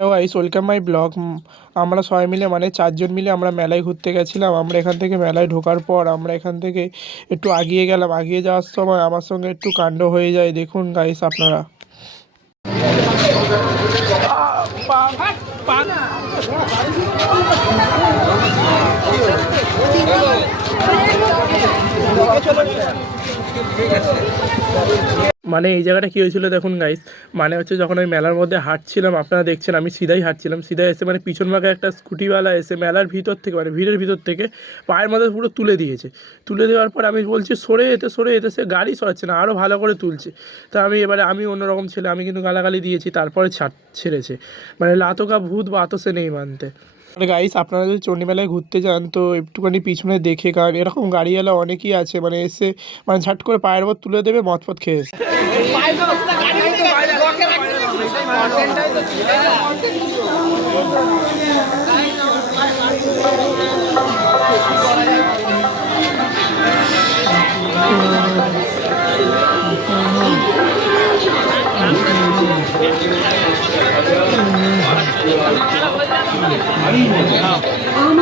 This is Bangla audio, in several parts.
Guys welcome my blog. আমরা সবাই মিলে মানে চারজন মিলে আমরা মেলায় ঘুরতে গেছিলাম। আমরা এখান থেকে মেলায় ঢোকার পর আমরা এখান থেকে একটু আগিয়ে গেলাম। আগিয়ে যাওয়ার সময় আমার সঙ্গে একটু কাণ্ড হয়ে যায়। দেখুন গাইস আপনারা। মানে এই জায়গাটা কী হয়েছিল দেখুন গাইস মানে হচ্ছে যখন আমি মেলার মধ্যে হাঁটছিলাম, আপনারা দেখছেন, আমি সিধাই হাঁটছিলাম, সিধাই এসে মানে পিছন ভাগে একটা স্কুটিওয়ালা এসে মেলার ভিতর থেকে মানে ভিড়ের ভিতর থেকে পায়ের মধ্যে পুরো তুলে দিয়েছে। তুলে দেওয়ার পর আমি বলছি, সরে এতে সরে এতে সে গাড়ি সরাচ্ছে না আরও ভালো করে তুলছে। তা আমি এবারে, আমি অন্যরকম ছেলে, আমি কিন্তু গালাগালি দিয়েছি, তারপরে ছাড়, ছেড়েছে। মানে লাতকা ভূত বা সে নেই মানতে। গাইস আপনারা যদি চণ্ডীমেলায় ঘুরতে যান, তো একটুখানি পিছনে দেখে, কারণ এরকম গাড়িওয়ালা অনেকেই আছে মানে এসে মানে ঝাট করে পায়ের ওপর তুলে দেবে মদ পথ খেয়ে এসে। একবার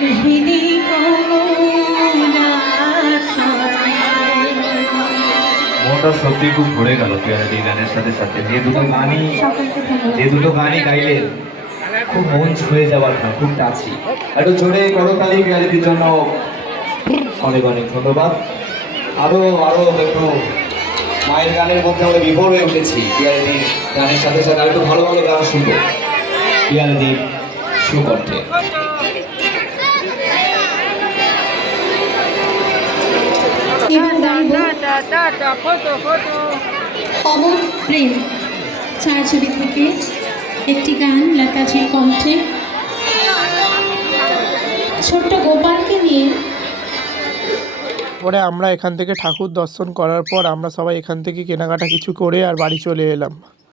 হৃদি মনটা সত্যি খুব ভরে গেল পিয়ারাটি গানের সাথে সাথে। যে দুটো গানই যে দুটো গানই গাইলেন খুব মন ছুঁয়ে যাওয়ার গান খুব টাচি। একটু জোরে করতালি পিয়ারিটির জন্য। অনেক অনেক ধন্যবাদ। আরও আরও একটু মায়ের গানের মধ্যে আমরা বিভোর হয়ে উঠেছি পিয়ারিটির গানের সাথে সাথে। আর একটু ভালো ভালো গান শুনব পিয়ারিটির সুকণ্ঠে অমর প্রেম। ছায়াছবি থেকে একটি গান লতাজির কণ্ঠে। ছোট্ট গোপালকে নিয়ে পরে আমরা এখান থেকে ঠাকুর দর্শন করার পর আমরা সবাই এখান থেকে কেনাকাটা কিছু করে আর বাড়ি চলে এলাম।